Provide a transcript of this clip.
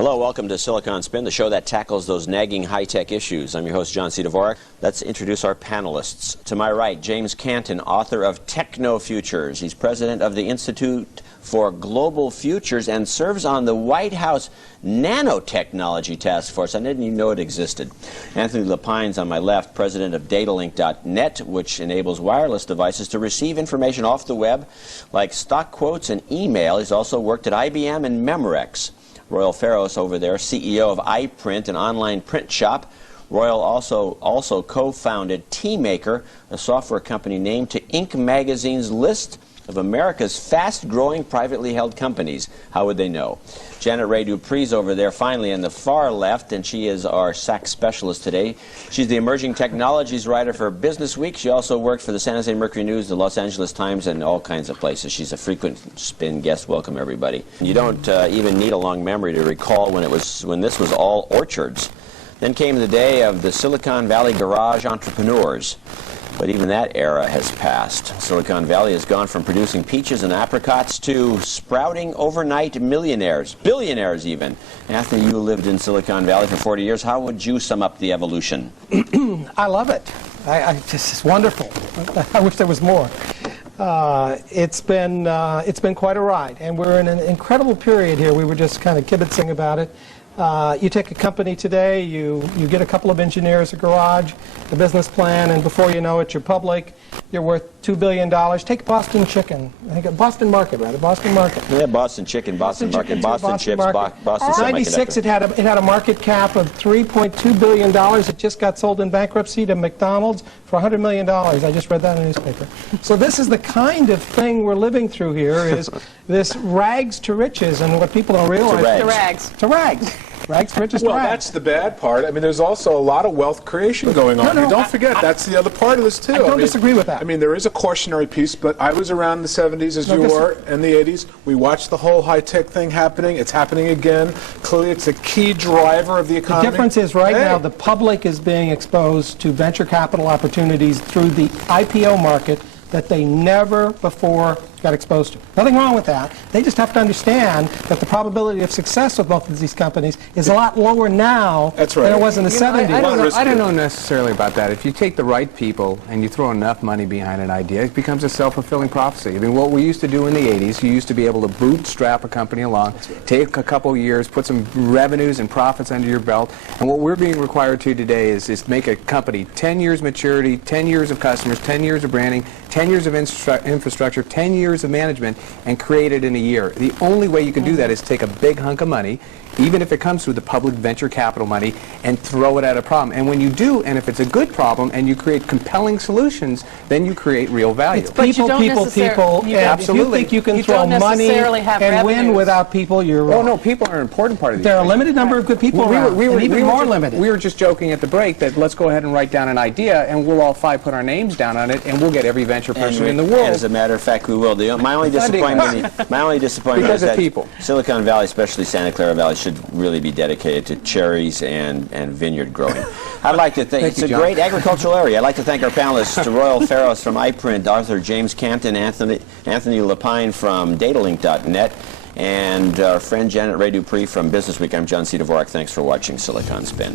Hello, welcome to Silicon Spin, the show that tackles those nagging high-tech issues. I'm your host, John C. Dvorak. Let's introduce our panelists. To my right, James Canton, author of Techno Futures. He's president of the Institute for Global Futures and serves on the White House Nanotechnology Task Force. I didn't even know it existed. Anthony LaPine's on my left, president of Datalink.net, which enables wireless devices to receive information off the web, like stock quotes and email. He's also worked at IBM and Memorex. Royal Farros over there, CEO of iPrint, an online print shop. Royal also co-founded TeamMaker, a software company named to Inc. magazine's list of America's fast-growing privately held companies. How would they know? Janet Ray Dupree's over there, finally, on the far left, and she is our SAC specialist today. She's the emerging technologies writer for Business Week. She also worked for the San Jose Mercury News, the Los Angeles Times, and all kinds of places. She's a frequent spin guest. Welcome, everybody. You don't even need a long memory to recall when this was all orchards. Then came the day of the Silicon Valley garage entrepreneurs. But even that era has passed. Silicon Valley has gone from producing peaches and apricots to sprouting overnight millionaires, billionaires even. Anthony, you lived in Silicon Valley for 40 years. How would you sum up the evolution? I love it. It's wonderful. I wish there was more. It's been quite a ride, and we're in an incredible period here. We were just kind of kibitzing about it. You take a company today, you get a couple of engineers, a garage, a business plan, and before you know it, you're public. You're worth $2 billion. Take Boston Chicken. I think Boston Market, rather. Boston Market. Yeah, Boston Chicken, Boston Market, Boston Chips, Boston Semiconductor. In '96, it had a market cap of $3.2 billion. It just got sold in bankruptcy to McDonald's for $100 million. I just read that in the newspaper. So this is the kind of thing we're living through here, is this rags to riches, and what people don't realize. To rags. To rags. Rags to riches. Well, that's the bad part. I mean, there's also a lot of wealth creation going on. Don't forget, that's the other part of this, too. I don't disagree with that. I mean, there is a cautionary piece, but I was around the 70s, as you were, and the 80s. We watched the whole high-tech thing happening. It's happening again. Clearly, it's a key driver of the economy. The difference is right now the public is being exposed to venture capital opportunities through the IPO market that they never before got exposed to. Nothing wrong with that. They just have to understand that the probability of success with both of these companies is a lot lower now than it was in the 70s. I don't know necessarily about that. If you take the right people and you throw enough money behind an idea, it becomes a self-fulfilling prophecy. I mean, what we used to do in the 80s, you used to be able to bootstrap a company along, take a couple years, put some revenues and profits under your belt, and what we're being required to today is make a company 10 years maturity, 10 years of customers, 10 years of branding, 10 years of infrastructure, 10 years of management, and create it in a year. The only way you can do that is take a big hunk of money, even if it comes through the public venture capital money, and throw it at a problem. And when you do, and if it's a good problem, and you create compelling solutions, then you create real value. It's people, and absolutely. If you think you can throw money and win without people, you're wrong. Oh, no, people are an important part of the There are a limited number of good people around, and even more limited. We were just joking at the break that let's go ahead and write down an idea, and we'll all five put our names down on it, and we'll get every venture person in the world. As a matter of fact, we will. My only disappointment is that people. Silicon Valley, especially Santa Clara Valley, should really be dedicated to cherries and vineyard growing. I'd like to thank, it's a great agricultural area. I'd like to thank our panelists, Royal Farros from iPrint, author James Canton, Anthony LaPine from Datalink.net, and our friend Janet Ray Dupree from Business Week. I'm John C. Dvorak. Thanks for watching Silicon Spin.